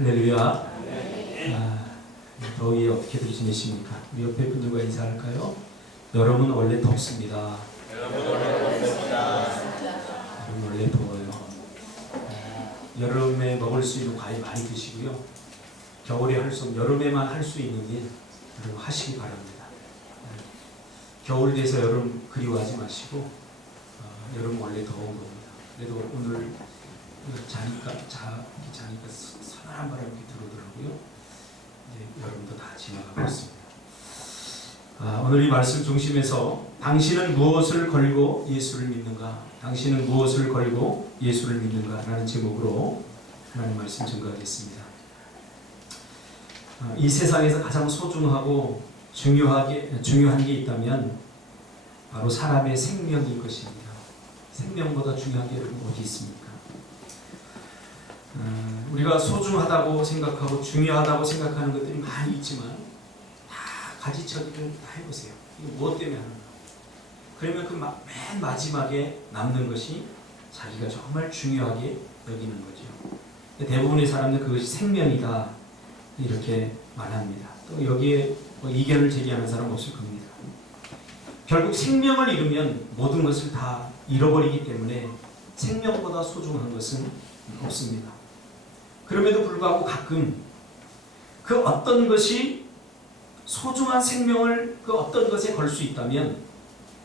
할렐루야. 더위에 어떻게들 지내십니까? 우리 옆에 분들과 인사할까요? 여름은 원래 덥습니다. 여름은 원래 더워요. 여름에 먹을 수 있는 과일 많이 드시고요. 겨울에 할 수 없는, 여름에만 할 수 있는 일 여러분 하시기 바랍니다. 겨울 돼서 여름 그리워하지 마시고 여름 원래 더운 겁니다. 그래도 오늘 자니까 서늘한 바람이 들어오더라고요. 이제 여름도 다 지나가고 있습니다. 오늘 이 말씀 중심에서 당신은 무엇을 걸고 예수를 믿는가? 당신은 무엇을 걸고 예수를 믿는가? 라는 제목으로 하나님 말씀 증거하겠습니다. 이 세상에서 가장 소중하고 중요한 게 있다면 바로 사람의 생명일 것입니다. 생명보다 중요한 게 여러분 어디 있습니까? 우리가 소중하다고 생각하고 중요하다고 생각하는 것들이 많이 있지만 다 가지처리를 다 해보세요. 이거 무엇 때문에 하는가? 그러면 그 맨 마지막에 남는 것이 자기가 정말 중요하게 여기는 거죠. 대부분의 사람들 그것이 생명이다 이렇게 말합니다. 또 여기에 이견을 제기하는 사람 없을 겁니다. 결국 생명을 잃으면 모든 것을 다 잃어버리기 때문에 생명보다 소중한 것은 없습니다. 그럼에도 불구하고 가끔 그 어떤 것이 소중한 생명을 그 어떤 것에 걸 수 있다면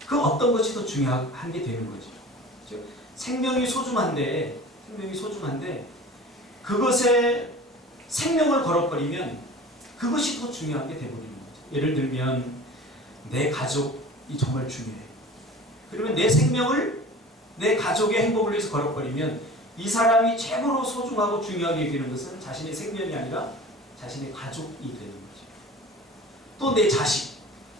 그 어떤 것이 더 중요한 게 되는 거죠. 생명이 소중한데 그것에 생명을 걸어버리면 그것이 더 중요한 게 되어버리는 거죠. 예를 들면 내 가족이 정말 중요해. 그러면 내 생명을 내 가족의 행복을 위해서 걸어버리면 이 사람이 최고로 소중하고 중요하게 여기는 것은 자신의 생명이 아니라 자신의 가족이 되는 거죠. 또 내 자식,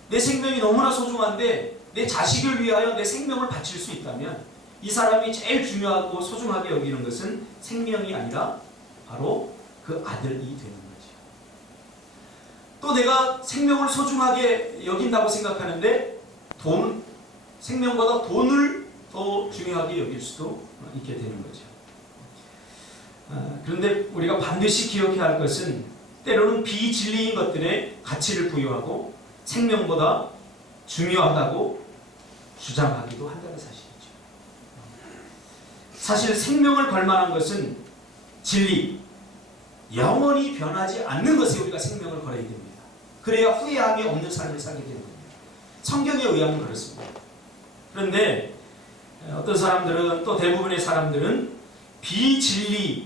내 생명이 너무나 소중한데 내 자식을 위하여 내 생명을 바칠 수 있다면 이 사람이 제일 중요하고 소중하게 여기는 것은 생명이 아니라 바로 그 아들이 되는 거죠. 또 내가 생명을 소중하게 여긴다고 생각하는데 생명보다 돈을 더 중요하게 여길 수도 있게 되는 거죠. 그런데 우리가 반드시 기억해야 할 것은 때로는 비진리인 것들에 가치를 부여하고 생명보다 중요하다고 주장하기도 한다는 사실이죠. 사실 생명을 걸 만한 것은 진리, 영원히 변하지 않는 것에 우리가 생명을 걸어야 됩니다. 그래야 후회함이 없는 삶을 살게 되는 겁니다. 성경에 의하면 그렇습니다. 그런데 어떤 사람들은 또 대부분의 사람들은 비진리에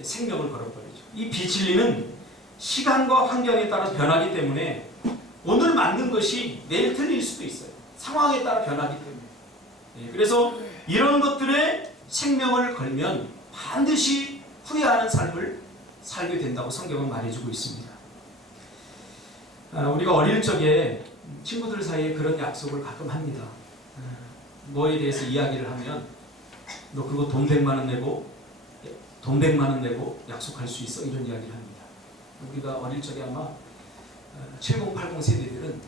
생명을 걸어버리죠. 이 비진리는 시간과 환경에 따라 변하기 때문에 오늘 맞는 것이 내일 틀릴 수도 있어요. 상황에 따라 변하기 때문에. 그래서 이런 것들에 생명을 걸면 반드시 후회하는 삶을 살게 된다고 성경은 말해주고 있습니다. 우리가 어릴 적에 친구들 사이에 그런 약속을 가끔 합니다. 뭐에 대해서 이야기를 하면 너 그거 돈 100만 원 내고 약속할 수 있어? 이런 이야기를 합니다. 우리가 어릴 적에 아마 70, 80 세대들은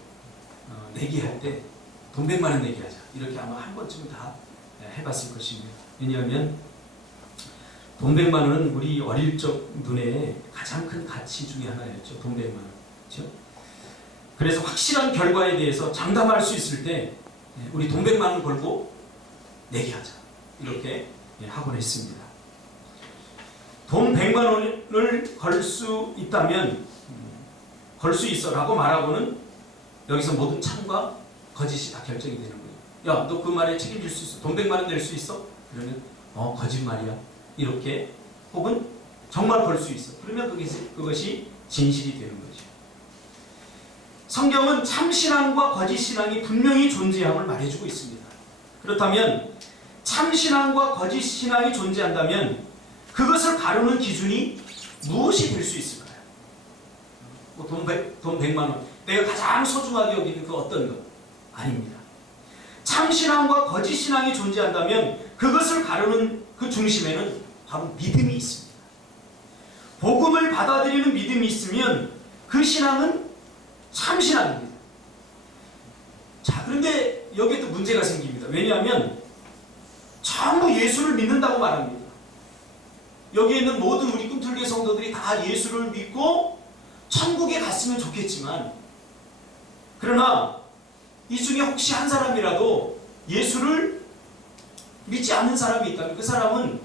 내기할 때 돈 100만 원 내기 하자. 이렇게 아마 한 번쯤은 다 해봤을 것입니다. 왜냐하면 돈 100만 원은 우리 어릴 적 눈에 가장 큰 가치 중에 하나였죠. 돈 100만 원. 그렇죠? 그래서 확실한 결과에 대해서 장담할 수 있을 때 우리 돈 100만 원 걸고 내기하자. 이렇게 하곤 했습니다. 돈 100만 원을 걸 수 있다면 걸 수 있어 라고 말하고는 여기서 모든 참과 거짓이 다 결정이 되는 거예요. 야, 너 그 말에 책임질 수 있어? 돈 100만 원 낼 수 있어? 그러면 거짓말이야. 이렇게 혹은 정말 걸 수 있어. 그러면 그것이 진실이 되는 거죠. 성경은 참신앙과 거짓신앙이 분명히 존재함을 말해주고 있습니다. 그렇다면 참신앙과 거짓신앙이 존재한다면 그것을 가르는 기준이 무엇이 될 수 있을까요? 돈 100만 원 내가 가장 소중하게 여기는 그 어떤 것? 아닙니다. 참신앙과 거짓신앙이 존재한다면 그것을 가르는 그 중심에는 바로 믿음이 있습니다. 복음을 받아들이는 믿음이 있으면 그 신앙은 참신앙입니다. 자, 그런데 여기에 또 문제가 생깁니다. 왜냐하면 전부 예수를 믿는다고 말합니다. 여기에 있는 모든 우리 꿈틀교회 성도들이 다 예수를 믿고 천국에 갔으면 좋겠지만, 그러나 이 중에 혹시 한 사람이라도 예수를 믿지 않는 사람이 있다면 그 사람은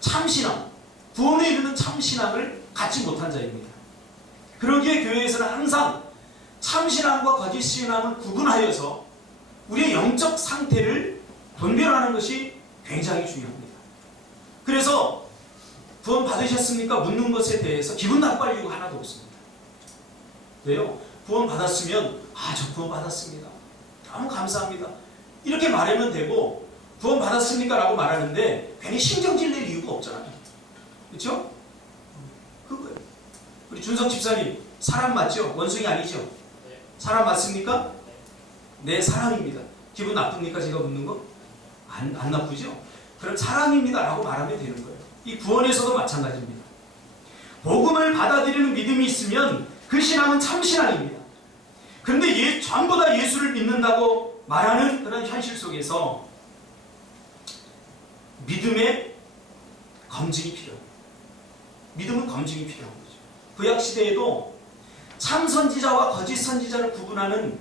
참신앙, 구원에 이르는 참신앙을 갖지 못한 자입니다. 그러기에 교회에서는 항상 참신앙과 거짓신앙을 구분하여서 우리의 영적 상태를 분별하는 것이 굉장히 중요합니다. 그래서 구원 받으셨습니까? 묻는 것에 대해서 기분 나빠할 이유가 하나도 없습니다. 왜요? 구원 받았으면 저 구원 받았습니다. 너무 감사합니다. 이렇게 말하면 되고, 구원 받았습니까? 라고 말하는데 괜히 신경질 낼 이유가 없잖아요. 그렇죠? 그거예요. 우리 준석 집사님, 사람 맞죠? 원숭이 아니죠? 네. 사람 맞습니까? 네, 사람입니다. 기분 나쁩니까? 제가 묻는 거? 안 나쁘죠? 그럼 사람입니다 라고 말하면 되는 거예요. 이 구원에서도 마찬가지입니다. 복음을 받아들이는 믿음이 있으면 그 신앙은 참신앙입니다. 그런데 전부 다 예수를 믿는다고 말하는 그런 현실 속에서 믿음의 검증이 필요합니다. 믿음은 검증이 필요한 거죠. 구약시대에도 참 선지자와 거짓 선지자를 구분하는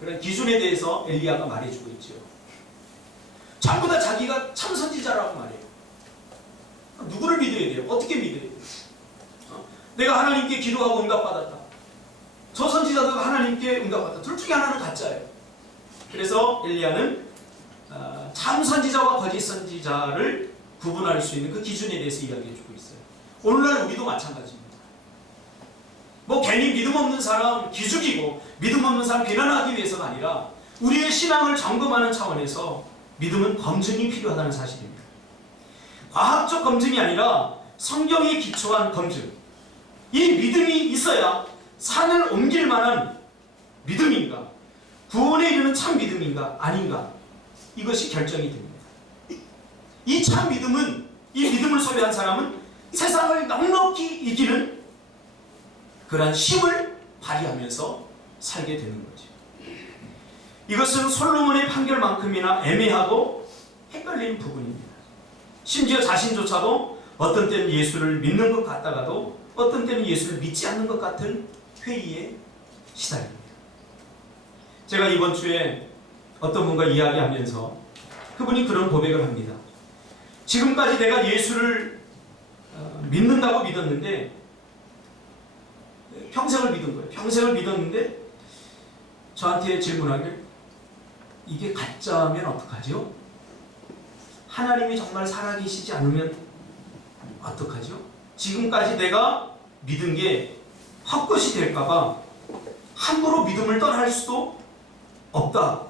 그런 기준에 대해서 엘리야가 말해주고 있죠. 전부 다 자기가 참 선지자라고 말해요. 누구를 믿어야 돼요? 어떻게 믿어야 돼요? 내가 하나님께 기도하고 응답받았다. 저 선지자도 하나님께 응답받았다. 둘 중에 하나는 가짜예요. 그래서 엘리야는 참 선지자와 거짓 선지자를 구분할 수 있는 그 기준에 대해서 이야기해주고 있어요. 오늘날 우리도 마찬가지입니다. 뭐 괜히 믿음 없는 사람 기죽이고 믿음 없는 사람 비난하기 위해서가 아니라 우리의 신앙을 점검하는 차원에서 믿음은 검증이 필요하다는 사실입니다. 과학적 검증이 아니라 성경에 기초한 검증. 이 믿음이 있어야 산을 옮길 만한 믿음인가, 구원에 이르는 참 믿음인가 아닌가, 이것이 결정이 됩니다. 이 참 믿음은, 이 믿음을 소유한 사람은 세상을 넉넉히 이기는 그러한 힘을 발휘하면서 살게 되는 거죠. 이것은 솔로몬의 판결만큼이나 애매하고 헷갈리는 부분입니다. 심지어 자신조차도 어떤 때는 예수를 믿는 것 같다가도 어떤 때는 예수를 믿지 않는 것 같은 회의에 시달립니다. 제가 이번 주에 어떤 분과 이야기하면서 그분이 그런 고백을 합니다. 지금까지 내가 예수를 믿는다고 믿었는데, 평생을 믿은 거예요. 평생을 믿었는데 저한테 질문하길, 이게 가짜면 어떡하죠? 하나님이 정말 살아계시지 않으면 어떡하죠? 지금까지 내가 믿은 게 헛것이 될까봐 함부로 믿음을 떠날 수도 없다.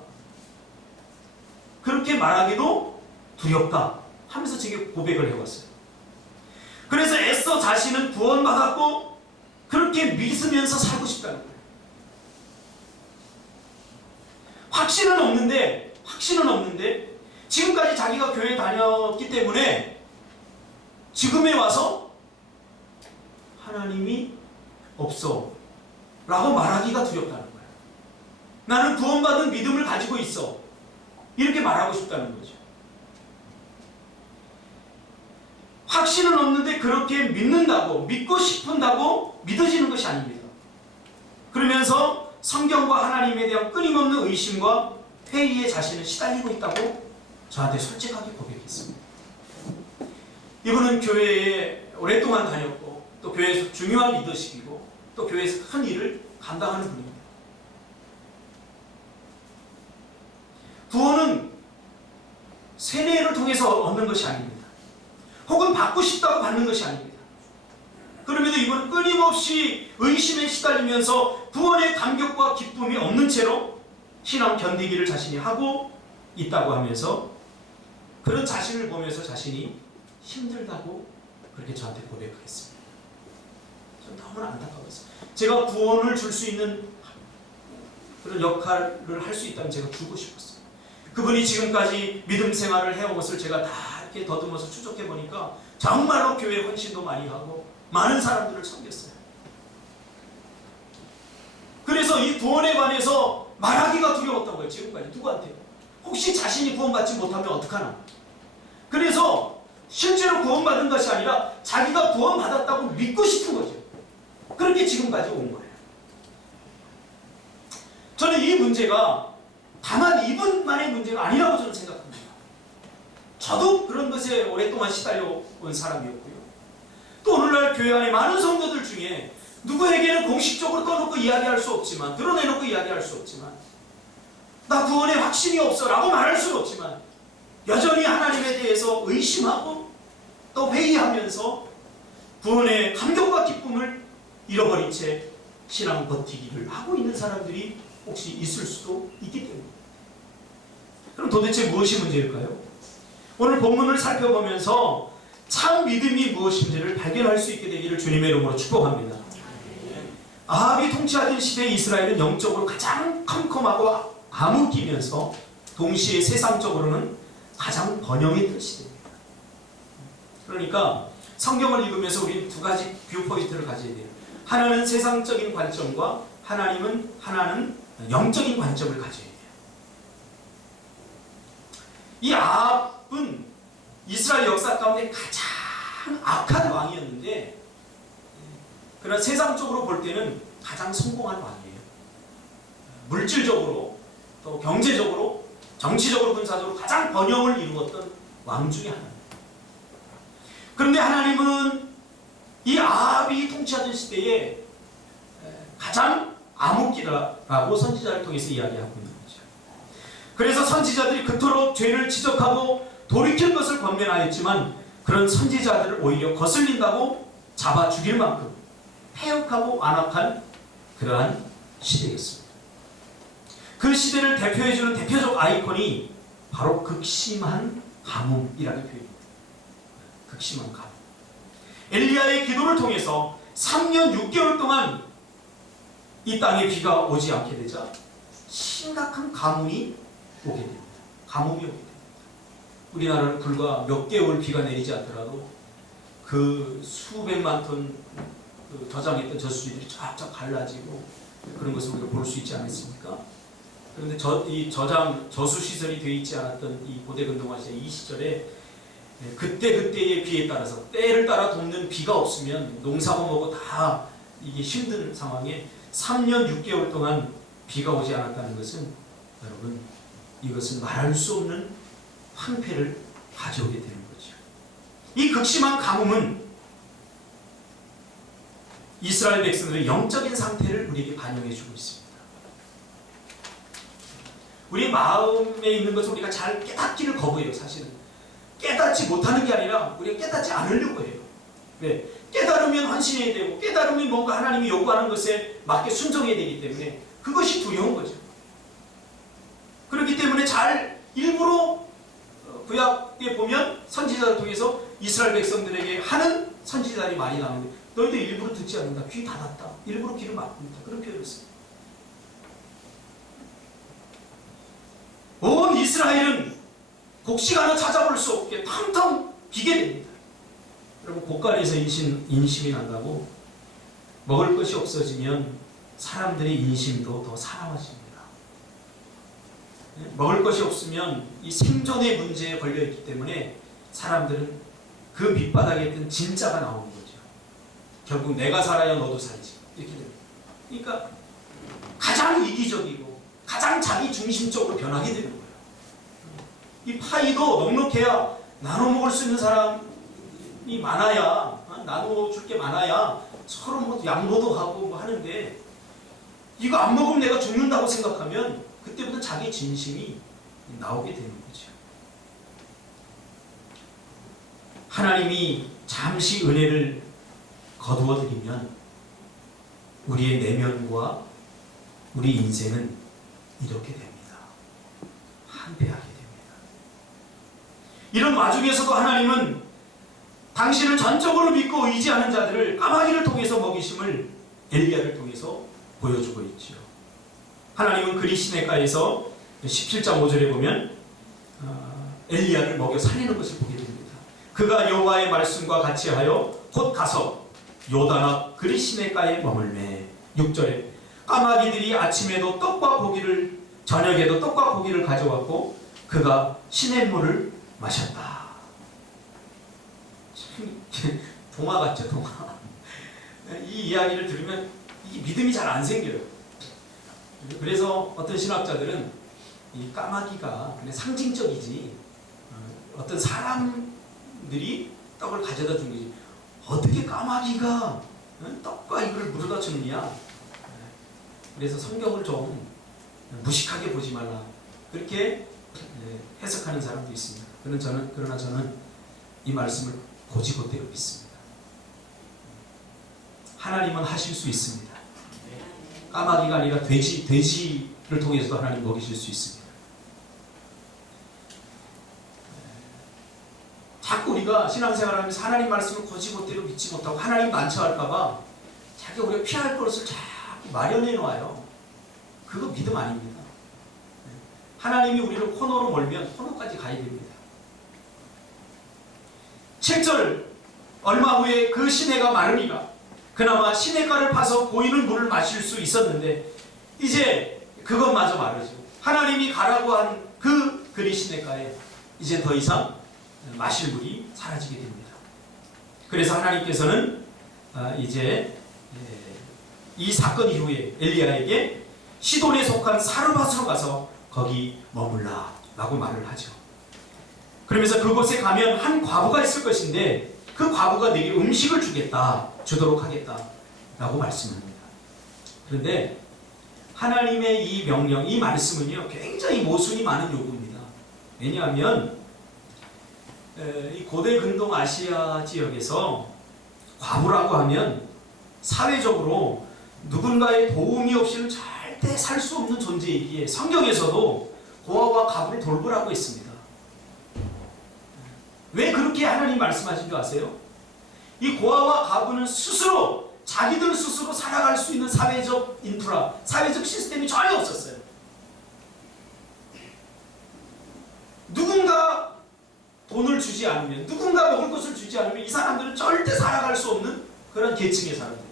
그렇게 말하기도 두렵다 하면서 제게 고백을 해왔어요. 그래서 애써 자신은 구원받았고 그렇게 믿으면서 살고 싶다는 거예요. 확신은 없는데 지금까지 자기가 교회 다녔기 때문에 지금에 와서 하나님이 없어 라고 말하기가 두렵다는 거예요. 나는 구원받은 믿음을 가지고 있어, 이렇게 말하고 싶다는 거죠. 확신은 없는데 그렇게 믿고 싶은다고 믿어지는 것이 아닙니다. 그러면서 성경과 하나님에 대한 끊임없는 의심과 회의에 자신을 시달리고 있다고 저한테 솔직하게 고백했습니다. 이분은 교회에 오랫동안 다녔고 또 교회에서 중요한 리더십이고 또 교회에서 큰 일을 감당하는 분입니다. 구원은 세례를 통해서 얻는 것이 아닙니다. 혹은 받고 싶다고 받는 것이 아닙니다. 그럼에도 이분은 끊임없이 의심에 시달리면서 구원의 감격과 기쁨이 없는 채로 신앙 견디기를 자신이 하고 있다고 하면서 그런 자신을 보면서 자신이 힘들다고 그렇게 저한테 고백했습니다. 저는 너무나 안타까웠어요. 제가 구원을 줄 수 있는 그런 역할을 할 수 있다면 제가 주고 싶었어요. 그분이 지금까지 믿음 생활을 해온 것을 제가 다 이렇게 더듬어서 추적해 보니까 정말로 교회 헌신도 많이 하고 많은 사람들을 섬겼어요. 그래서 이 구원에 관해서 말하기가 두려웠던 거예요. 지금까지 누구한테? 혹시 자신이 구원받지 못하면 어떡하나? 그래서 실제로 구원받은 것이 아니라 자기가 구원받았다고 믿고 싶은 거죠. 그렇게 지금까지 온 거예요. 저는 이 문제가 다만 이분만의 문제가 아니라고 저는 생각합니다. 저도 그런 것에 오랫동안 시달려 온 사람이었고요. 또 오늘날 교회 안에 많은 성도들 중에 누구에게는 공식적으로 떠놓고 이야기할 수 없지만, 드러내놓고 이야기할 수 없지만, 나 구원에 확신이 없어 라고 말할 수는 없지만, 여전히 하나님에 대해서 의심하고 또 회의하면서 구원의 감격과 기쁨을 잃어버린 채 신앙 버티기를 하고 있는 사람들이 혹시 있을 수도 있기 때문입니다. 그럼 도대체 무엇이 문제일까요? 오늘 본문을 살펴보면서 참 믿음이 무엇인지를 발견할 수 있게 되기를 주님의 이름으로 축복합니다. 아합이 통치하던 시대의 이스라엘은 영적으로 가장 컴컴하고 암흑기면서 동시에 세상적으로는 가장 번영했던 시대입니다. 그러니까 성경을 읽으면서 우리는 두 가지 뷰포인트를 가져야 돼요. 하나는 세상적인 관점과 하나는 영적인 관점을 가져야 돼요. 이 아합은 이스라엘 역사 가운데 가장 악한 왕이었는데, 그러나 세상적으로 볼 때는 가장 성공한 왕이에요. 물질적으로, 또 경제적으로, 정치적으로, 군사적으로 가장 번영을 이루었던 왕 중에 하나입니다. 그런데 하나님은 이 아합이 통치하던 시대에 가장 암흑기라고 선지자를 통해서 이야기하고 있는 거죠. 그래서 선지자들이 그토록 죄를 지적하고 돌이킬 것을 권면하였지만, 그런 선지자들을 오히려 거슬린다고 잡아 죽일 만큼 폐역하고 완악한 그러한 시대였습니다. 그 시대를 대표해주는 대표적 아이콘이 바로 극심한 가뭄이라는 표현입니다. 극심한 가뭄. 엘리야의 기도를 통해서 3년 6개월 동안 이 땅에 비가 오지 않게 되자 심각한 가뭄이 오게 됩니다. 가뭄이 오게 됩니다. 우리나라는 불과 몇 개월 비가 내리지 않더라도 그 수백만 톤 저장했던 저수지들이 쫙쫙 갈라지고 그런 것을 우리가 볼 수 있지 않았습니까? 그런데 이 저수 시설이 되어 있지 않았던 이 고대근동화 시대 이 시절에 그때그때의 비에 따라서 때를 따라 돕는 비가 없으면 농사만 먹고 다 이게 힘든 상황에 3년 6개월 동안 비가 오지 않았다는 것은, 여러분, 이것은 말할 수 없는 황폐를 가져오게 되는 거죠. 이 극심한 가뭄은 이스라엘 백성들의 영적인 상태를 우리에게 반영해 주고 있습니다. 우리 마음에 있는 것을 우리가 잘 깨닫기를 거부해요. 사실은 깨닫지 못하는 게 아니라 우리가 깨닫지 않으려고 해요. 왜? 깨달으면 헌신해야 되고, 깨달으면 뭔가 하나님이 요구하는 것에 맞게 순종해야 되기 때문에 그것이 두려운 거죠. 그렇기 때문에 잘 일부러 구약에 보면 선지자를 통해서 이스라엘 백성들에게 하는 선지자들이 많이 나오는데, 너희들 일부러 듣지 않는다, 귀 닫았다, 일부러 귀를 막고 있다, 그런 표현을 씁니다. 온 이스라엘은 곡식 하나 찾아볼 수 없게 텅텅 비게 됩니다. 여러분, 곳간에서 인심이 난다고 먹을 것이 없어지면 사람들의 인심도 더 사나워집니다. 먹을 것이 없으면 이 생존의 문제에 걸려있기 때문에 사람들은 그 밑바닥에 있던 진짜가 나오는 거죠. 결국 내가 살아야 너도 살지, 이렇게 됩니다. 그러니까 가장 이기적이고 가장 자기 중심적으로 변하게 되는 거예요. 이 파이도 넉넉해야 나눠 먹을 수 있는 사람이 많아야, 나눠줄 게 많아야 서로 뭐 양보도 하고 뭐 하는데, 이거 안 먹으면 내가 죽는다고 생각하면 그때부터 자기 진심이 나오게 되는 거죠. 하나님이 잠시 은혜를 거두어 드리면 우리의 내면과 우리 인생은 이렇게 됩니다. 한패하게 됩니다. 이런 와중에서도 하나님은 당신을 전적으로 믿고 의지하는 자들을 까마귀를 통해서 먹이심을 엘리야를 통해서 보여주고 있지요. 하나님은 그리 시내가에서 17장 5절에 보면 엘리야를 먹여 살리는 것을 보게 됩니다. 그가 여호와의 말씀과 같이 하여 곧 가서 요단 앞 그리 시내가에 머물매. 6절에 까마귀들이 아침에도 떡과 고기를, 저녁에도 떡과 고기를 가져왔고 그가 시냇물을 마셨다. 참 동화 같죠, 동화. 이 이야기를 들으면 이 믿음이 잘 안 생겨요. 그래서 어떤 신학자들은 이 까마귀가 그냥 상징적이지 어떤 사람들이 떡을 가져다 준 거지 어떻게 까마귀가 떡과 이걸 물어다 주느냐. 그래서 성경을 좀 무식하게 보지 말라 그렇게 해석하는 사람도 있습니다. 그러나 저는 이 말씀을 고지고대로 믿습니다. 하나님은 하실 수 있습니다. 까마귀가 아니라 돼지를 통해서도 하나님 먹이실 수 있습니다. 자꾸 우리가 신앙생활하면서 하나님 말씀을 고지고대로 믿지 못하고 하나님 난처할까봐 자기 우리가 피할 것을 자꾸 마련해 놓아요. 그거 믿음 아닙니다. 하나님이 우리를 코너로 몰면 코너까지 가야 됩니다. 7절 얼마 후에 그 시내가 마르니라. 그나마 시내가를 파서 보이는 물을 마실 수 있었는데 이제 그것마저 마르죠. 하나님이 가라고 한 그 그리 시내가에 이제 더 이상 마실 물이 사라지게 됩니다. 그래서 하나님께서는 이제 이 사건 이후에 엘리야에게 시돈에 속한 사르밧으로 가서 거기 머물라 라고 말을 하죠. 그러면서 그곳에 가면 한 과부가 있을 것인데 그 과부가 내게 음식을 주도록 하겠다 라고 말씀합니다. 그런데 하나님의 이 명령, 이 말씀은요 굉장히 모순이 많은 요구입니다. 왜냐하면 이 고대 근동 아시아 지역에서 과부라고 하면 사회적으로 누군가의 도움이 없이는 절대 살 수 없는 존재이기에 성경에서도 고아와 과부를 돌보라고 했습니다. 왜 그렇게 하나님 말씀하신 줄 아세요? 이 고아와 과부는 자기들 스스로 살아갈 수 있는 사회적 인프라, 사회적 시스템이 전혀 없었어요. 누군가 돈을 주지 않으면, 누군가 먹을 것을 주지 않으면 이 사람들은 절대 살아갈 수 없는 그런 계층의 사람들이에요.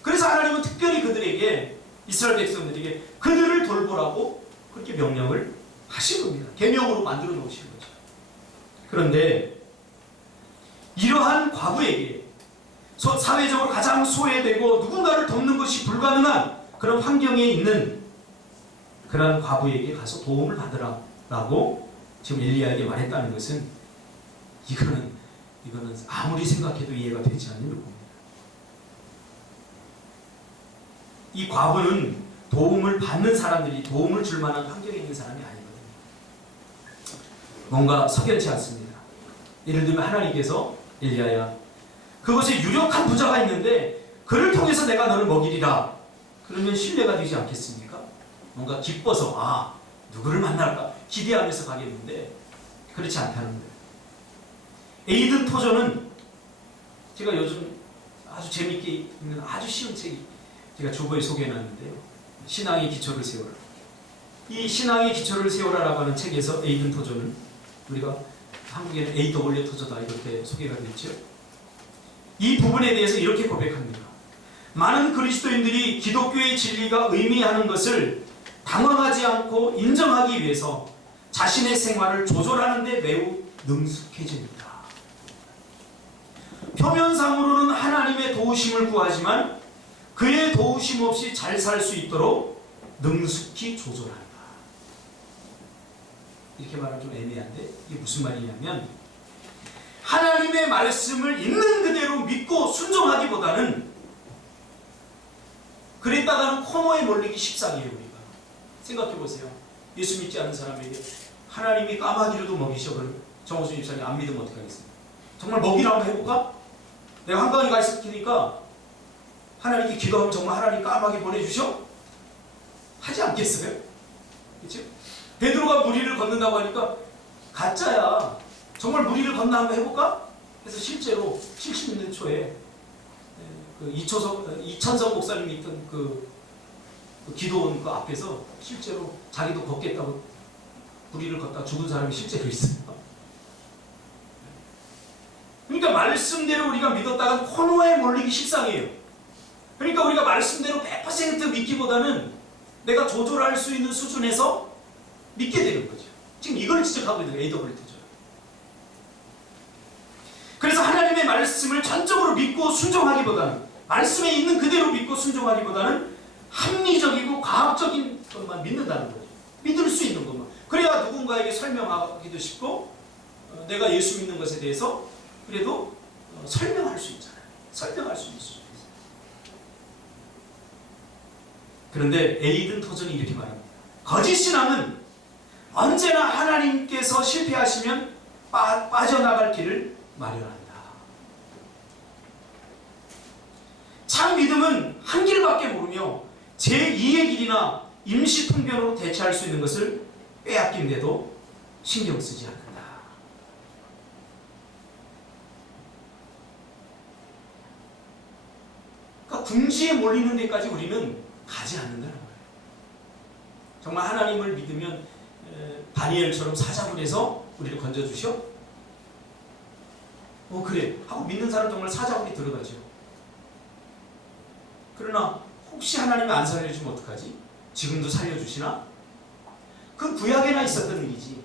그래서 하나님은 특별히 그들에게, 이스라엘 백성들에게 그들을 돌보라고 그렇게 명령을 하신 겁니다. 계명으로 만들어 놓으신 거죠. 그런데 이러한 과부에게 사회적으로 가장 소외되고 누군가를 돕는 것이 불가능한 그런 환경에 있는 그런 과부에게 가서 도움을 받으라라고 지금 엘리야에게 말했다는 것은 이거는 아무리 생각해도 이해가 되지 않는 요구입니다. 이 과부는 도움을 받는 사람들이 도움을 줄 만한 환경에 있는 사람이 아니거든요. 뭔가 석연치 않습니다. 예를 들면 하나님께서 엘리야야 그것에 유력한 부자가 있는데 그를 통해서 내가 너를 먹이리라. 그러면 신뢰가 되지 않겠습니까? 뭔가 기뻐서 누구를 만날까 기대하면서 가겠는데 그렇지 않다는 거예요. 에이든 토저는 제가 요즘 아주 재미있게 읽는 아주 쉬운 책이 제가 주보에 소개해놨는데요. 신앙의 기초를 세워라. 이 신앙의 기초를 세워라라고 하는 책에서 에이든 토저는 우리가 한국에는 A.W. 토저다 이렇게 소개가 됐죠. 이 부분에 대해서 이렇게 고백합니다. 많은 그리스도인들이 기독교의 진리가 의미하는 것을 당황하지 않고 인정하기 위해서 자신의 생활을 조절하는 데 매우 능숙해집니다. 표면상으로는 하나님의 도우심을 구하지만 그의 도우심 없이 잘 살 수 있도록 능숙히 조절한다. 이렇게 말하면 좀 애매한데 이게 무슨 말이냐면 하나님의 말씀을 있는 그대로 믿고 순종하기보다는 그랬다가는 코너에 몰리기 십상이에요. 우리가 생각해보세요. 예수 믿지 않는 사람에게 하나님이 까마귀로도 먹이셔. 그러면 정호준 집사님 안 믿으면 어떡하겠습니까? 정말 먹이라고 해볼까? 내가 한강에 가 있을 테니까 하나님께 기도하면 정말 하나님 까마귀 보내주셔? 하지 않겠어요? 그렇죠? 베드로가 무리를 걷는다고 하니까 가짜야. 정말 무리를 건너 한번 해볼까? 그래서 실제로 70년 초에 그 이천석 목사님이 있던 그 기도원 그 앞에서 실제로 자기도 걷겠다고 무리를 걷다 죽은 사람이 실제로 있어요. 그러니까 말씀대로 우리가 믿었다가 코너에 몰리기 십상이에요. 그러니까 우리가 말씀대로 100% 믿기보다는 내가 조절할 수 있는 수준에서 믿게 되는 거죠. 지금 이걸 지적하고 있는 A.W. 토저. 하나님의 말씀을 전적으로 믿고 순종하기보다는, 말씀에 있는 그대로 믿고 순종하기보다는 합리적이고 과학적인 것만 믿는다는 거죠. 믿을 수 있는 것만. 그래야 누군가에게 설명하기도 쉽고, 내가 예수 믿는 것에 대해서 그래도 설명할 수 있잖아요. 설명할 수 있어요. 그런데 에이든 토전이 이렇게 말합니다. 거짓 신앙은 언제나 하나님께서 실패하시면 빠져나갈 길을 마련한다. 참 믿음은 한 길밖에 모르며 제2의 길이나 임시 통변으로 대체할 수 있는 것을 빼앗긴데도 신경 쓰지 않는다. 그러니까 궁지에 몰리는 데까지 우리는 가지 않는다는 거예요. 정말 하나님을 믿으면 다니엘처럼 사자굴에서 우리를 건져주셔? 그래 하고 믿는 사람 정말 사자굴이 들어가죠. 그러나 혹시 하나님이 안 살려주면 어떡하지? 지금도 살려주시나? 그건 구약에나 있었던 일이지.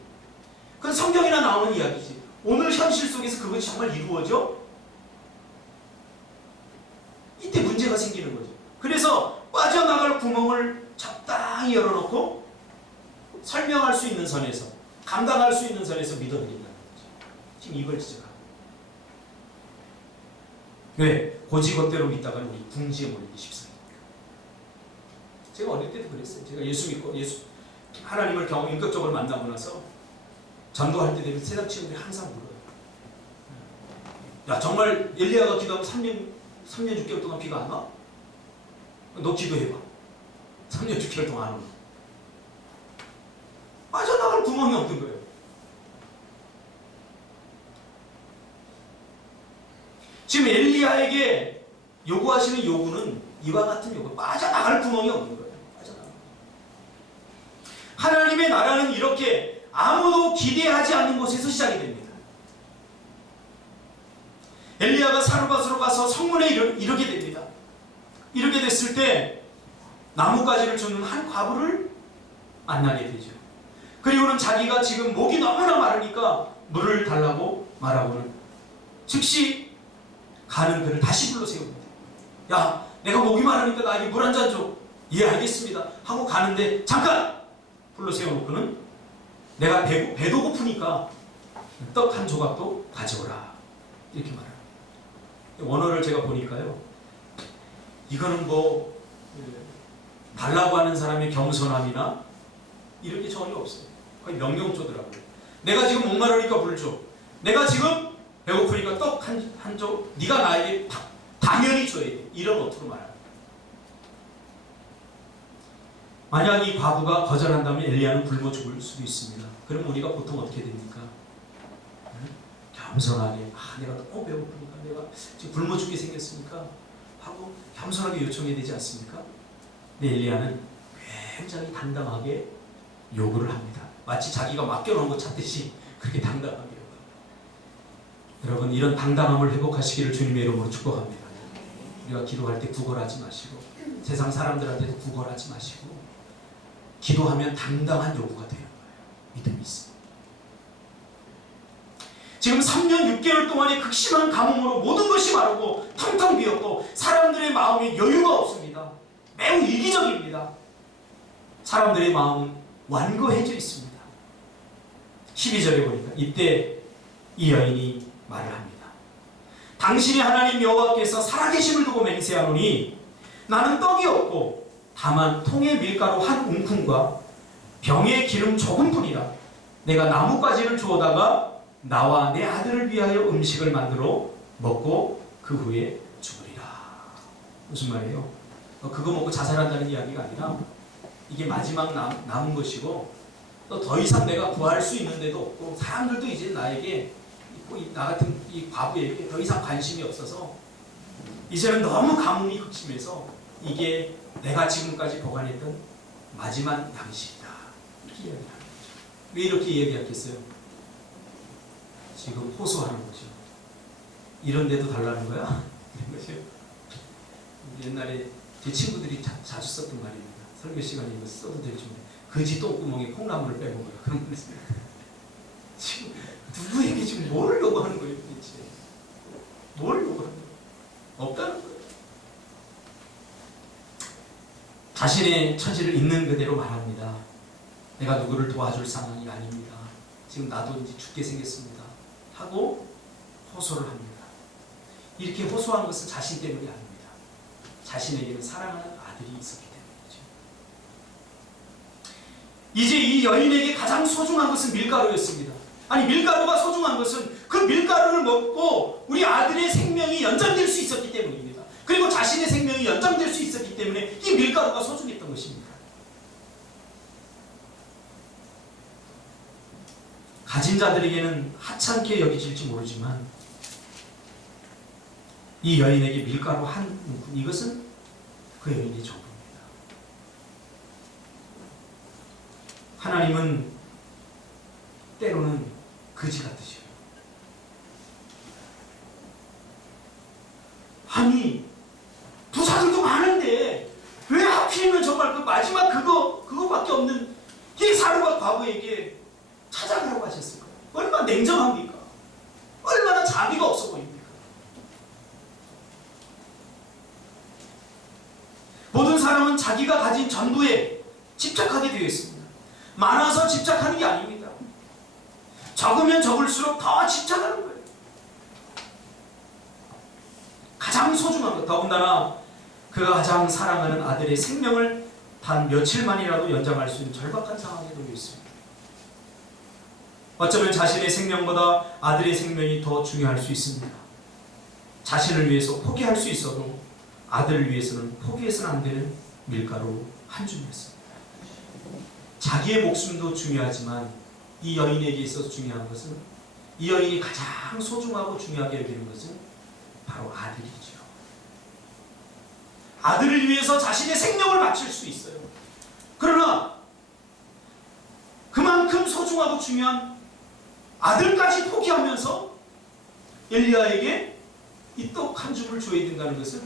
그건 성경에나 나오는 이야기지. 오늘 현실 속에서 그것이 정말 이루어져? 이때 문제가 생기는 거죠. 그래서 빠져나갈 구멍을 적당히 열어놓고 설명할 수 있는 선에서, 감당할 수 있는 선에서 믿어드린다는 거죠. 지금 이걸 지적하고. 왜? 고지것대로 믿다가는 우리 궁지에 몰리기 쉽습니다. 제가 어릴 때도 그랬어요. 제가 예수 믿고 하나님을 인격적으로 만나고 나서 전도할 때 되면 세상 친구들이 항상 물어요. 야, 정말 엘리야가 기도하면 3년 6개월 동안 비가 안 와? 너 기도해봐. 3년 6개월 동안 안 오면 빠져나갈 구멍이 없는 거예요. 지금 엘리야에게 요구하시는 요구는 이와 같은 요구, 빠져나갈 구멍이 없는 거예요. 빠져나갈. 하나님의 나라는 이렇게 아무도 기대하지 않는 곳에서 시작이 됩니다. 엘리야가 사르밧으로 가서 성문에 이르게 됩니다. 이렇게 됐을 때 나뭇가지를 주는 한 과부를 만나게 되죠. 그리고는 자기가 지금 목이 너무나 마르니까 물을 달라고 말하고는 즉시 가는 그를 다시 불러 세웁니다. 야, 내가 목이 마르니까 나에게 물 한 잔 줘. 예, 알겠습니다. 하고 가는데 잠깐! 불러 세워놓고는 내가 배도 고프니까 떡 한 조각도 가져오라. 이렇게 말합니다. 원어를 제가 보니까요. 이거는 달라고 하는 사람의 겸손함이나 이런 게 전혀 없어요. 거의 명령조더라고요. 내가 지금 목마르니까 물 줘. 내가 지금 배고프니까 떡 한 조 네가 나에게 당연히 줘야 돼. 이런 어투로 말합니다. 만약 이 과부가 거절한다면 엘리야는 굶어 죽을 수도 있습니다. 그럼 우리가 보통 어떻게 됩니까? 겸손하게 내가 너무 배고프니까 내가 지금 굶어 죽게 생겼으니까 하고 겸손하게 요청해야 되지 않습니까? 근데 엘리야는 굉장히 당당하게 요구를 합니다. 마치 자기가 맡겨놓은 것 찾듯이 그렇게 당당하게 요구합니다. 여러분, 이런 당당함을 회복하시기를 주님의 이름으로 축복합니다. 우리가 기도할 때 구걸하지 마시고 세상 사람들한테도 구걸하지 마시고 기도하면 당당한 요구가 되는 거예요. 믿음이 있습니다. 지금 3년 6개월 동안의 극심한 가뭄으로 모든 것이 마르고 텅텅 비었고 사람들의 마음에 여유가 없습니다. 매우 이기적입니다. 사람들의 마음은 완고해져 있습니다. 12절에 보니까 이때 이 여인이 말을 합니다. 당신이 하나님 여호와께서 살아계심을 두고 맹세하노니 나는 떡이 없고 다만 통에 밀가루 한 웅큼과 병에 기름 조금뿐이라. 내가 나뭇가지를 주워다가 나와 내 아들을 위하여 음식을 만들어 먹고 그 후에 죽으리라. 무슨 말이에요? 그거 먹고 자살한다는 이야기가 아니라 이게 마지막 남은 것이고 또 더 이상 내가 구할 수 있는 데도 없고 사람들도 이제 나에게 나 같은 이 과부에게 더 이상 관심이 없어서 이제는 너무 가뭄이 극심해서 이게 내가 지금까지 보관했던 마지막 양식이다. 이렇게 이야기하는 거죠. 왜 이렇게 이야기하겠어요? 지금 호소하는 거죠. 이런 데도 달라는 거야? 이런 거죠. 옛날에 제 친구들이 자주 썼던 말입니다. 설교 시간에 이거 써도 될지 모르겠어요. 그지 똥구멍에 콩나물을 빼먹어요. 그런 거 있습니다. 지금 누구에게 지금 뭐를 요구하는 거예요, 도대체? 뭘 요구하는 거예요? 없다는 거예요. 자신의 처지를 있는 그대로 말합니다. 내가 누구를 도와줄 상황이 아닙니다. 지금 나도 이제 죽게 생겼습니다. 하고 호소를 합니다. 이렇게 호소한 것은 자신 때문이 아닙니다. 자신에게는 사랑하는 아들이 있었기 때문이죠. 이제 이 여인에게 가장 소중한 것은 밀가루였습니다. 아니, 밀가루가 소중한 것은 그 밀가루를 먹고 우리 아들의 생명이 연장될 수 있었기 때문입니다. 그리고 자신의 생명이 연장될 수 있었기 때문에 이 밀가루가 소중했던 것입니다. 가진 자들에게는 하찮게 여기질지 모르지만 이 여인에게 밀가루 한 움큼, 이것은 그 여인의 전부입니다. 하나님은 때로는 거지 같으셔요. 아니, 부사들도 많은데 왜 하필이면 정말 그 마지막 그거밖에 없는 이 사르밧 과부에게 찾아가라고 하셨을까요? 얼마나 냉정합니까? 얼마나 자비가 없어 보입니까? 모든 사람은 자기가 가진 전부에 집착하게 되어 있습니다. 많아서 집착하는 게 아닙니다. 적으면 적을수록 더 집착하는 거예요. 가장 소중한 것, 더군다나 그가 가장 사랑하는 아들의 생명을 단 며칠만이라도 연장할 수 있는 절박한 상황에 놓여 있습니다. 어쩌면 자신의 생명보다 아들의 생명이 더 중요할 수 있습니다. 자신을 위해서 포기할 수 있어도 아들을 위해서는 포기해서는 안 되는 밀가루 한 줌이었습니다. 자기의 목숨도 중요하지만 이 여인에게 있어서 중요한 것은, 이 여인이 가장 소중하고 중요하게 여기는 것은 바로 아들이죠. 아들을 위해서 자신의 생명을 바칠 수 있어요. 그러나 그만큼 소중하고 중요한 아들까지 포기하면서 엘리야에게 이 떡 한 줌을 줘야 된다는 것은,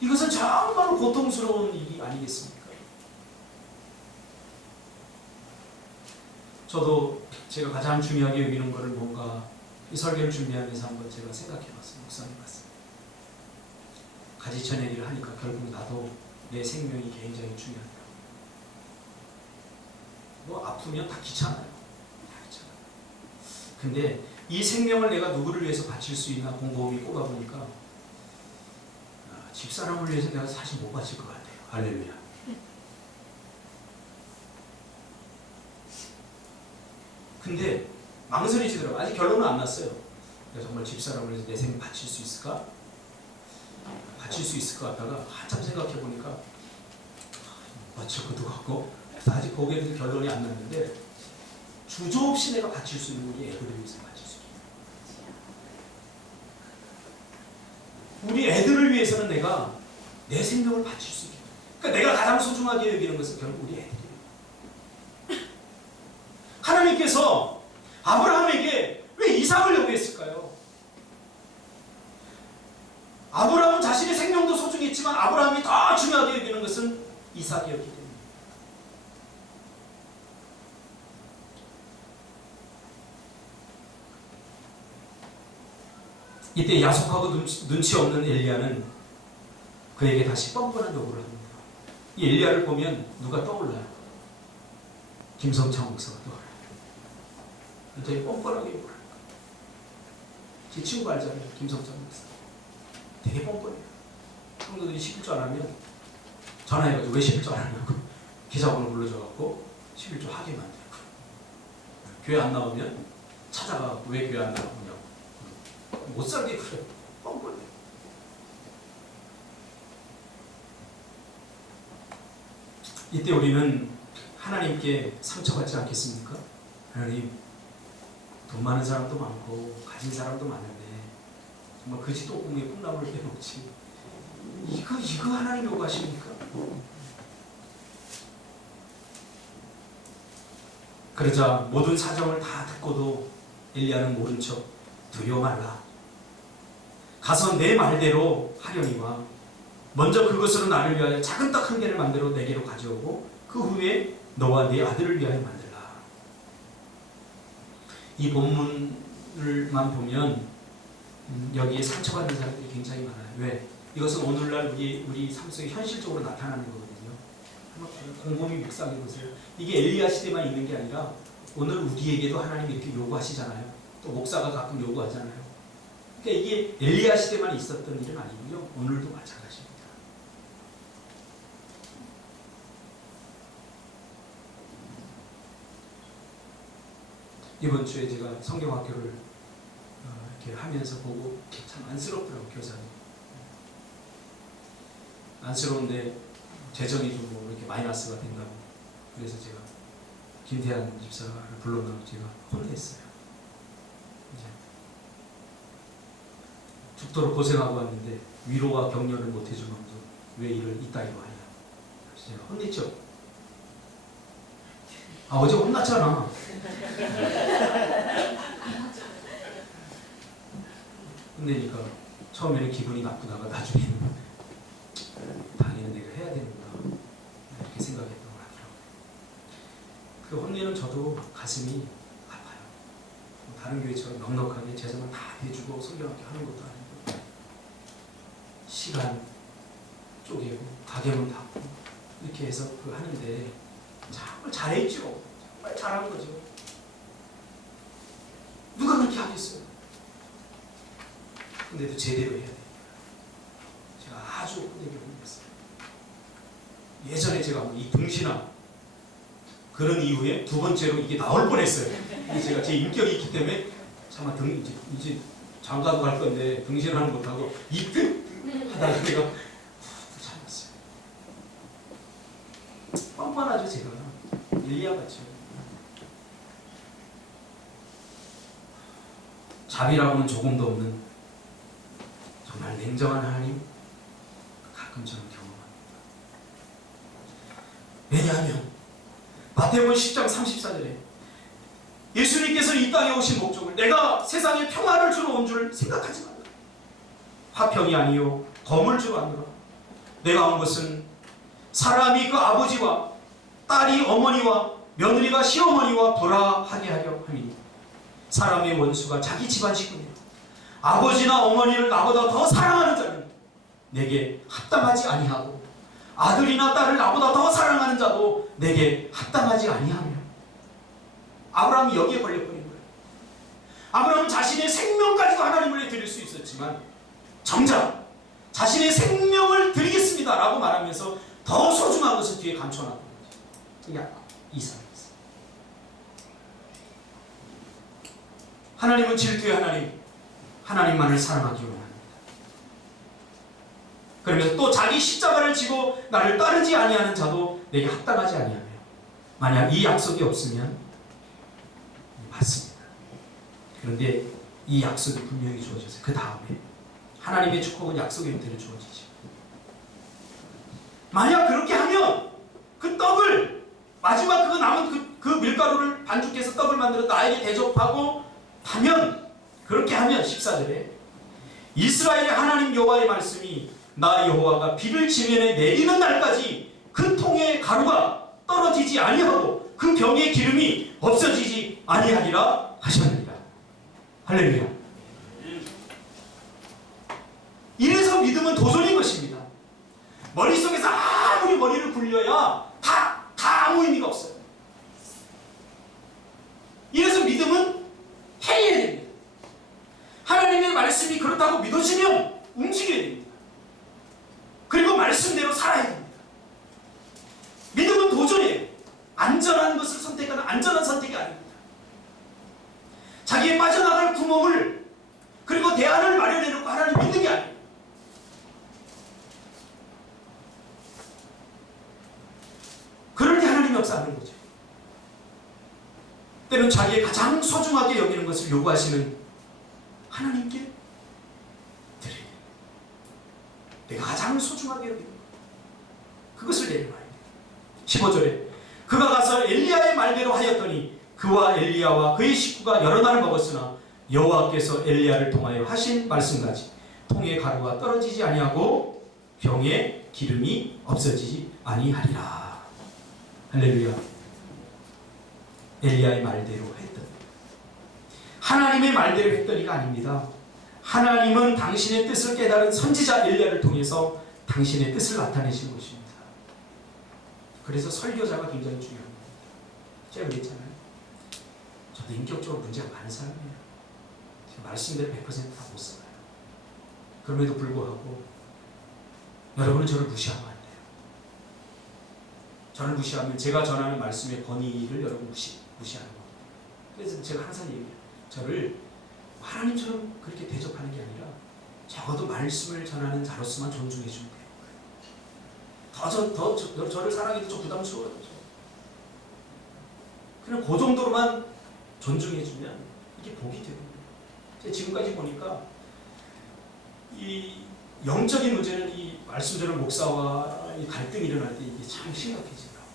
이것은 정말 고통스러운 일이 아니겠습니까? 저도 제가 가장 중요하게 여기는 것을 뭔가 이 설교를 준비하면서 한번 제가 생각해봤어요. 묵상해봤어요. 가지천 얘기를 하니까 결국 나도 내 생명이 굉장히 중요하다. 뭐 아프면 다 귀찮아요. 다 귀찮아요. 근데 이 생명을 내가 누구를 위해서 바칠 수 있나 곰곰이 꼽아보니까 집사람을 위해서 내가 사실 못 바칠 것 같아요. 할렐루야. 근데 망설이시더라고요. 아직 결론은 안 났어요. 내가 정말 집사람을 위해서 내 생명 바칠 수 있을까? 바칠 수 있을 것 같다가 한참 생각해 보니까 못 바칠 것도 같고, 아직 거기에 대해서 결론이 안 났는데, 주저없이 내가 바칠 수 있는 우리 애들을 위해서 바칠 수 있다. 우리 애들을 위해서는 내가 내 생명을 바칠 수 있다. 그러니까 내가 가장 소중하게 여기는 것은 결국 우리 애들이에요. 하나님께서 아브라함에게 왜 이삭을 요구했을까요? 아브라함은 자신의 생명도 소중했지만 아브라함이 더 중요하게 여기는 것은 이삭이었기 때문에. 이때 야속하고 눈치 없는 엘리야는 그에게 다시 뻔뻔한 요구를 합니다. 이 엘리야를 보면 누가 떠올라요? 김성창 목사가 떠올라요. 되게 뻔뻔하게 요구를 합니다. 제 친구가 알잖아요. 김성창 목사. 되게 뻔뻔해요. 성도들이 11조 안 하면 전화해가지고 왜 11조 안 하냐고 계좌번호 불러줘갖고 11조 하게 만들고, 교회 안 나오면 찾아가갖고 왜 교회 안 나오냐고 못 살게 그래요. 뻔뻔해. 이때 우리는 하나님께 상처받지 않겠습니까? 하나님, 돈 많은 사람도 많고 가진 사람도 많은데 정말 그지 똥공에 콩나물을 빼놓지 이거 하나님 요구하십니까? 그러자 모든 사정을 다 듣고도 엘리야는 모른 척 두려워 말라. 가서 내 말대로 하려니와 먼저 그것으로 나를 위하여 작은 떡 한 개를 만들어 내게로 가져오고 그 후에 너와 네 아들을 위하여 만들라. 이 본문을만 보면 여기에 상처받는 사람들이 굉장히 많아요. 왜? 이것은 오늘날 우리 삶 속에 현실적으로 나타나는 거거든요. 한번 곰곰이 묵상해 보세요. 이게 엘리야 시대만 있는 게 아니라 오늘 우리에게도 하나님이 이렇게 요구하시잖아요. 또 목사가 가끔 요구하잖아요. 그러니까 이게 엘리야 시대만 있었던 일은 아니고요. 오늘도 마찬가지입니다. 이번 주에 제가 성경학교를 이렇게 하면서 보고 참 안쓰럽더라고요. 교사님. 안쓰러운데 재정이 좀 뭐 이렇게 마이너스가 된다고. 그래서 제가 김태한 집사를 불러놓고 제가 혼냈어요. 이제 죽도록 고생하고 왔는데 위로와 격려를 못 해주면서 왜 일을 이따위로 하냐. 그래서 제가 혼냈죠. 아, 어제 혼났잖아. 혼내니까 처음에는 기분이 나쁘다가 나중에는 당연히 내가 해야 되는구나 이렇게 생각했던 것 같더라고요. 그 혼내는 저도 가슴이 아파요. 다른 교회처럼 넉넉하게 재정을 다 대주고 성경학교 하는 것도 아니고 시간 쪼개고 가게문 닫고 이렇게 해서 그 하는데 정말 잘했죠. 정말 잘한 거죠. 누가 그렇게 하겠어요? 근데도 제대로 해야 돼요. 제가 아주 혼내게 혼냈어요. 예전에 제가 이 등신아 그런 이후에 두 번째로 이게 나올 뻔했어요. 이게 제가 제 인격이 있기 때문에 차마 이제 장가도 갈 건데 등신하는 못하고 이끝 하다가 내가 참았어요. 뻔뻔하죠 제가. 엘리야 같죠. 자비라고는 조금도 없는 정말 냉정한 하나님 가끔 저는 경험합니다. 왜냐하면 마태복음 10장 34절에 예수님께서 이 땅에 오신 목적을 내가 세상에 평화를 주러 온 줄 생각하지 말라. 화평이 아니요 검을 주러 왔노라. 내가 온 것은 사람이 그 아버지와 딸이 어머니와 며느리가 시어머니와 불화하게 하려 함이니 사람의 원수가 자기 집안 식구니라. 아버지나 어머니를 나보다 더 사랑하는 자는 내게 합당하지 아니하고 아들이나 딸을 나보다 더 사랑하는 자도 내게 합당하지 아니하며. 아브라함이 여기에 걸려버린 거예요. 아브라함은 자신의 생명까지도 하나님을 위해 드릴 수 있었지만 정작 자신의 생명을 드리겠습니다 라고 말하면서 더 소중한 것을 뒤에 감춰놨던 거죠. 그게 이삭이었어요. 하나님은 질투의 하나님, 하나님만을 사랑하기 원합니다. 그러면서 또 자기 십자가를 지고 나를 따르지 아니하는 자도 내게 합당하지 아니하며. 만약 이 약속이 없으면 맞습니다. 그런데 이 약속이 분명히 주어졌어요. 그 다음에 하나님의 축복은 약속의 형태로 주어지죠. 만약 그렇게 하면 그 떡을 마지막 그 남은 그 밀가루를 반죽해서 떡을 만들어 나에게 대접하고 하면, 그렇게 하면 14절에 이스라엘의 하나님 여호와의 말씀이 나 여호와가 비를 지면에 내리는 날까지 그 통의 가루가 떨어지지 아니하고 그 병의 기름이 없어지지 아니하리라 하셨느니라. 할렐루야. 이래서 믿음은 도전인 것입니다. 머릿속에서 아무리 머리를 굴려야 다 아무 의미가 없어요. 이래서 믿음은 해야 됩니다. 하나님의 말씀이 그렇다고 믿어지면 움직여야 됩니다. 그리고 말씀대로 살아야 됩니다. 믿음은 도전이에요. 안전한 것을 선택하는 안전한 선택이 아닙니다. 자기의 빠져나갈 구멍을 그리고 대안을 마련해놓고 하나님 믿는 게 아니에요. 그럴 때 하나님 역사하는 거죠. 때론 자기의 가장 소중하게 여기는 것을 요구하시는 하나님께 드려야 돼요. 내가 가장 소중하게 여기는 것, 그것을 내려놔야 돼요. 15절에 그가 가서 엘리야의 말대로 하였더니 그와 엘리야와 그의 식구가 여러 날을 먹었으나 여호와께서 엘리야를 통하여 하신 말씀까지 통의 가루가 떨어지지 아니하고 병에 기름이 없어지지 아니하리라. 할렐루야. 엘리야의 말대로 했더니, 하나님의 말대로 했더니가 아닙니다. 하나님은 당신의 뜻을 깨달은 선지자 엘리야를 통해서 당신의 뜻을 나타내신 것입니다. 그래서 설교자가 굉장히 중요합니다. 제가 그랬잖아요. 저도 인격적으로 문제가 많은 사람이에요. 제가 말씀대로 100% 다 못 써요. 그럼에도 불구하고 여러분은 저를 무시하면 안 돼요. 저를 무시하면 제가 전하는 말씀의 권위를 여러분 무시하는 겁니다. 그래서 제가 항상 얘기해요. 저를 하나님처럼 그렇게 대접하는 게 아니라 적어도 말씀을 전하는 자로서만 존중해 주면 돼요. 저를 사랑해도 좀 부담스러워요. 그냥 그 정도로만 존중해 주면 이게 복이 되거든요. 제가 지금까지 보니까 이 영적인 문제는 이 말씀 전하는 목사와 이 갈등이 일어날 때 이게 참 심각해지더라고요.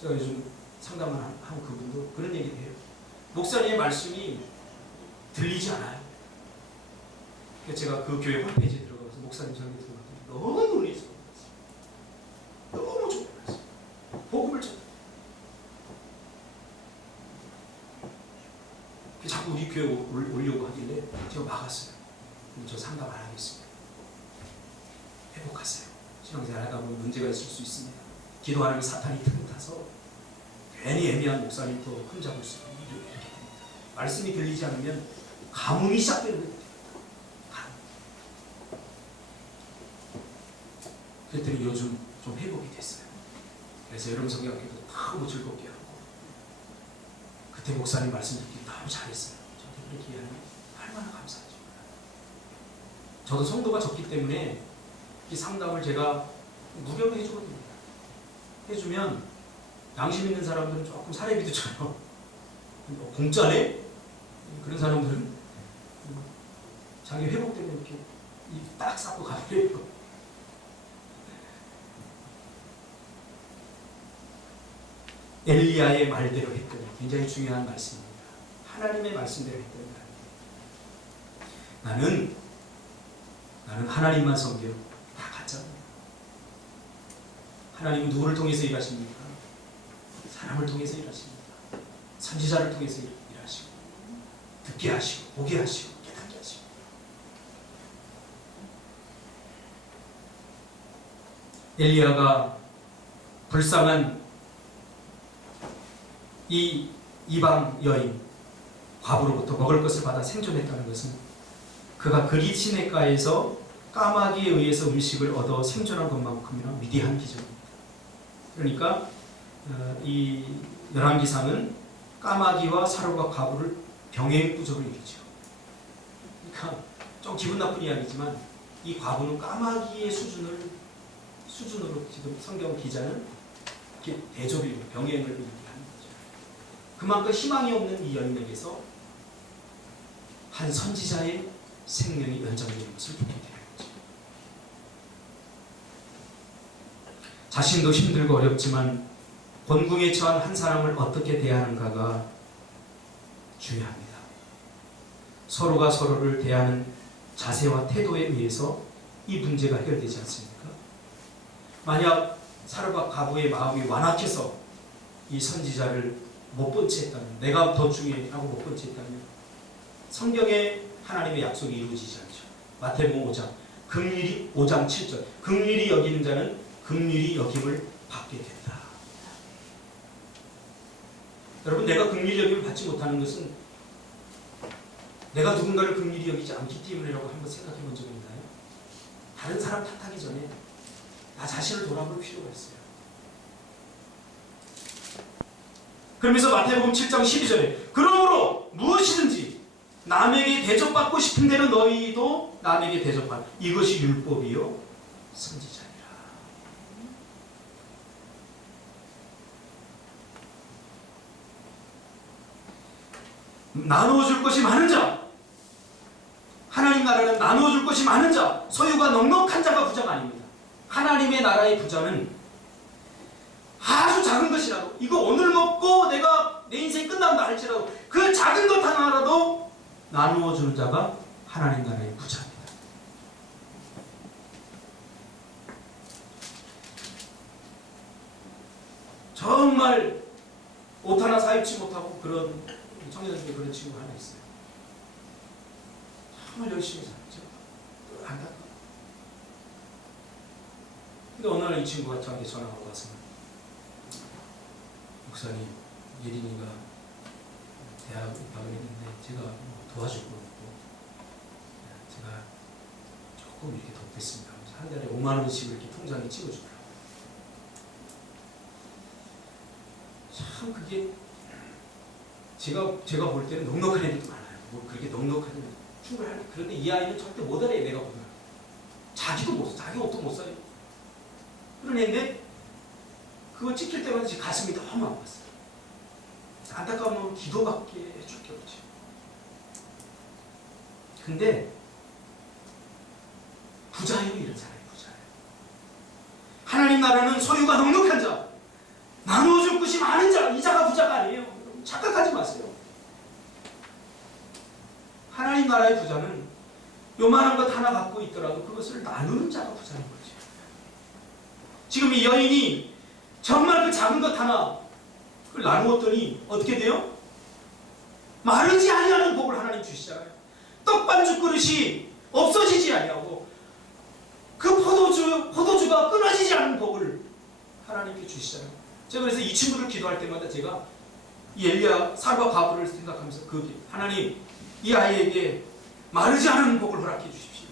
제가 요즘 상담을 한 그분도 그런 얘기를 해요. 목사님의 말씀이 들리지 않아요. 그래서 제가 그 교회 홈페이지에 들어가서 목사님 설교 들어갔더니 너무 놀라서 너무 좋았어요. 복음을 전해. 자꾸 우리 교회 오려고 하길래 제가 막았어요. 저 상담 안 하겠습니다. 회복하세요. 신앙생활 하다 보면 문제가 있을 수 있습니다. 기도하는 사탄이 틈을 타서 괜히 애매한 목사님 또 흠잡을 수 있는 이렇게 됩니다. 말씀이 들리지 않으면 가뭄이 시작되는 거예요. 그랬더니 요즘 좀 회복이 됐어요. 그래서 여러분 성경학교도 너무 즐겁게 하고 그때 목사님 말씀 듣기 너무 잘했어요. 저한테 그렇게 이해하면 얼마나 감사하죠. 저도 성도가 적기 때문에 이 상담을 제가 무료로 해주거든요. 해주면 양심 있는 사람들은 조금 사례비도 줘요. 공짜네? 그런 사람들은 자기 회복되면 이렇게 입 딱 닫고 가버려요. 엘리야의 말대로 했더니 굉장히 중요한 말씀입니다. 하나님의 말씀대로 했더니 나는 하나님만 섬겨. 다 가짜입니다. 하나님은 누구를 통해서 일하십니까? 사람을 통해서 일하십니다. 선지자를 통해서 일하시고 듣게 하시고 보게 하시고 깨닫게 하시고 엘리야가 불쌍한 이 이방 여인 과부로부터 먹을 것을 받아 생존했다는 것은 그가 그리 시냇가에서 까마귀에 의해서 음식을 얻어 생존한 것만큼이나 위대한 기적입니다. 그러니까 이 열왕기상은 까마귀와 사로가 과부를 병의 부족을 일으키죠. 그러니까 좀 기분 나쁜 이야기지만 이 과부는 까마귀의 수준으로 지금 성경 기자는 이렇게 대조를 병행을 일으키게 하는 거죠. 그만큼 희망이 없는 이 여인에게서 한 선지자의 생명이 연장되는 것을 보게 되는 거죠. 자신도 힘들고 어렵지만 곤궁에 처한 한 사람을 어떻게 대하는가가 중요합니다. 서로가 서로를 대하는 자세와 태도에 의해서 이 문제가 해결되지 않습니까? 만약 사로가 과부의 마음이 완악해서 이 선지자를 못 본 채 했다면, 내가 더 중요하고 못 본 채 했다면 성경의 하나님의 약속이 이루어지지 않죠. 마태복음 5장, 긍휼히 5장 7절, 긍휼히 여기는 자는 긍휼히 여김을 받게 된다. 여러분, 내가 긍휼히 여김을 받지 못하는 것은 내가 누군가를 긍휼히 여기지 않기 때문이라고 한번 생각해 본 적이 있나요? 다른 사람 탓하기 전에 나 자신을 돌아볼 필요가 있어요. 그러면서 마태복음 7장 12절에 그러므로 무엇이든지 남에게 대접받고 싶은 대로 너희도 남에게 대접하라. 이것이 율법이요 선지자니라. 나누어줄 것이 많은 자, 하나님 나라는 나누어줄 것이 많은 자, 소유가 넉넉한 자가 부자가 아닙니다. 하나님의 나라의 부자는 아주 작은 것이라도, 이거 오늘 먹고 내가 내 인생이 끝난다 할지라도 그 작은 것 하나라도 나누어주는 자가 하나님 나라의 부자입니다. 정말 옷 하나 사입지 못하고 그런 청년들 중에 그런 친구가 하나 있어요. 정말 열심히 살았죠. 안타까워. 근데 어느 날 이 친구가 저한테 전화가 와서 목사님, 예린이가 대학 입학을 했는데 제가 도와주고 제가 조금 이렇게 돕겠습니다. 한 달에 5만 원씩을 이렇게 통장에 찍어주더라고요. 참 그게 제가 볼 때는 넉넉한 애들도 많아요. 뭐 그렇게 넉넉한 애들 충분하네. 그런데 이 아이는 절대 못 알아요. 내가 보면 자기 옷도 못 사요. 그런 애인데 그거 찍힐 때마다 제 가슴이 너무 아팠어요. 안타까우면 기도밖에 해줄 게 없죠. 근데 부자예요, 이런 사람이 부자예요. 하나님 나라는 소유가 넉넉한 자, 나누어줄 것이 많은 자, 이 자가 부자가 아니에요. 착각하지 마세요. 하나님 나라의 부자는 요만한 것 하나 갖고 있더라도 그것을 나누는 자가 부자인 거죠. 지금 이 여인이 정말 그 작은 것 하나 그걸 나누었더니 어떻게 돼요? 마르지 아니하는 복을 하나님 주시잖아요. 떡반죽 그릇이 없어지지 아니하고 그 포도주가 끊어지지 않는 복을 하나님께 주시잖아요. 제가 그래서 이 친구를 기도할 때마다 제가 이 엘리야 사르밧 과부를 생각하면서 하나님 이 아이에게 마르지 않은 복을 허락해 주십시오.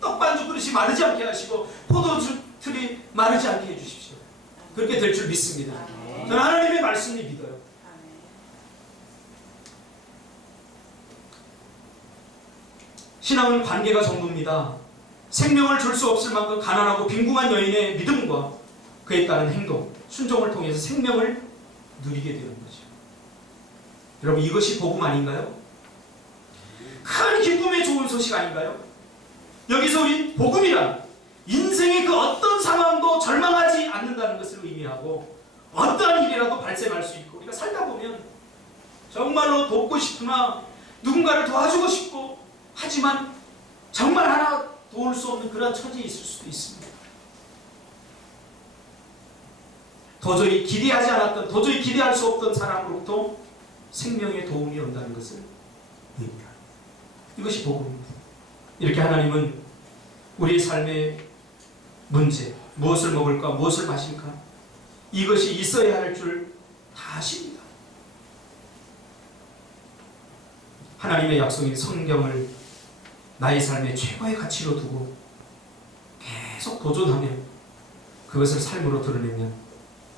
떡반죽 그릇이 마르지 않게 하시고 포도주 틀이 마르지 않게 해주십시오. 그렇게 될 줄 믿습니다. 저는 하나님의 말씀을 믿어요. 신앙은 관계가 전부입니다. 생명을 줄 수 없을 만큼 가난하고 빈궁한 여인의 믿음과 그에 따른 행동, 순종을 통해서 생명을 누리게 되는 거죠. 여러분, 이것이 복음 아닌가요? 큰 기쁨의 좋은 소식 아닌가요? 여기서 우리 복음이란 인생의 그 어떤 상황도 절망하지 않는다는 것을 의미하고 어떠한 일이라도 발생할 수 있고 우리가 살다 보면 정말로 돕고 싶으나 누군가를 도와주고 싶고 하지만 정말 하나 도울 수 없는 그런 처지에 있을 수도 있습니다. 도저히 기대하지 않았던, 도저히 기대할 수 없던 사람으로부터 생명의 도움이 온다는 것을 의미합니다. 이것이 복음입니다. 이렇게 하나님은 우리의 삶의 문제, 무엇을 먹을까, 무엇을 마실까, 이것이 있어야 할 줄 다 아십니다. 하나님의 약속인 성경을 나의 삶의 최고의 가치로 두고 계속 도전하며 그것을 삶으로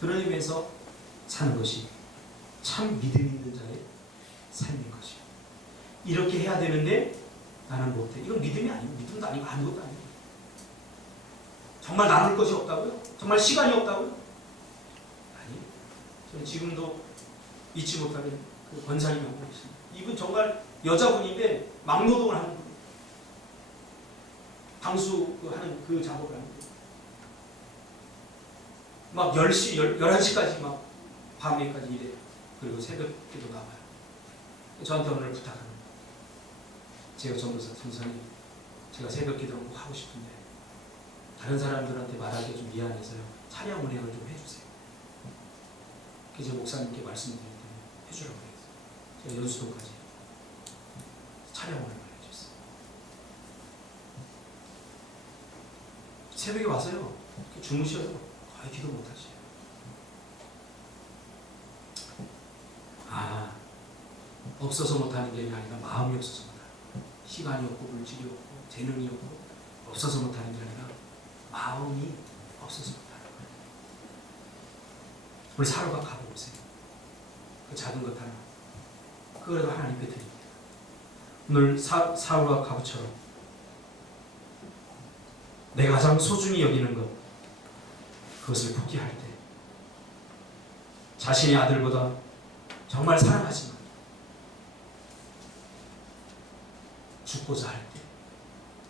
드러내면서 사는 것이 참 믿음 있는 자의 삶인 것이요. 이렇게 해야 되는데 나는 못해. 이건 믿음이 아니고 믿음도 아니고 아무것도 아니에요. 정말 나눌 것이 없다고요? 정말 시간이 없다고요? 아니, 저는 지금도 잊지 못하는 그 권사님 한 분 있습니다. 이분 정말 여자분인데 막노동을 하는 분이에요. 방수 하는 그 작업을 하는 거예요. 막 10시, 11시까지 막 밤에까지 일해요. 그리고 새벽에도 나와요. 저한테 오늘 부탁합니다. 제가 전도사님, 제가 새벽 기도를 꼭 하고 싶은데 다른 사람들한테 말하기 좀 미안해서요. 차량 운행을 좀 해주세요. 그래서 목사님께 말씀드릴 때 해주라고 했어요. 제가 연수도까지 차량 운행을 해줬어요. 새벽에 와서요. 주무셔서 거의 기도 못하시요. 없어서 못하는 게 아니라 마음이 없어서 못하는 거예요. 시간이 없고 물질이 없고 재능이 없고 없어서 못하는 게 아니라 마음이 없어서 못하는 거예요. 우리 사르밧 가보세요. 그 작은 것 하나 그거라도 하나님께 드립니다. 오늘 사르밧 가부처럼 내가 가장 소중히 여기는 것, 그것을 포기할 때 자신의 아들보다 정말 사랑하지만 죽고자 할 때,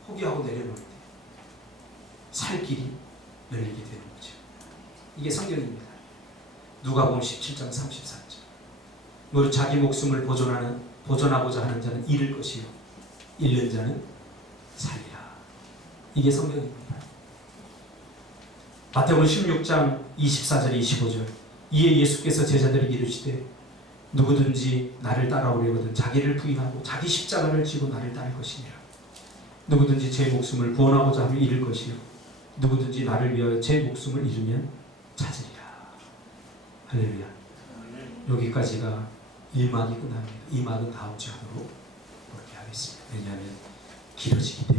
포기하고 내려놓을 때 살 길이 열리게 되는 거죠. 이게 성경입니다. 누가복음 17장 34절. 무릇 자기 목숨을 보존하고자 하는 자는 잃을 것이요 잃는 자는 살리라. 이게 성경입니다. 마태복음 16장 24절 25절. 이에 예수께서 제자들에게 이르시되 누구든지 나를 따라오려거든 자기를 부인하고 자기 십자가를 지고 나를 따를 것이니라. 누구든지 제 목숨을 구원하고자 하면 잃을 것이요 누구든지 나를 위하여 제 목숨을 잃으면 찾으리라. 할렐루야. 여기까지가 1막이 끝납니다. 2막은 다음 주 하도록 그렇게 하겠습니다. 왜냐하면 길어지기 때문에.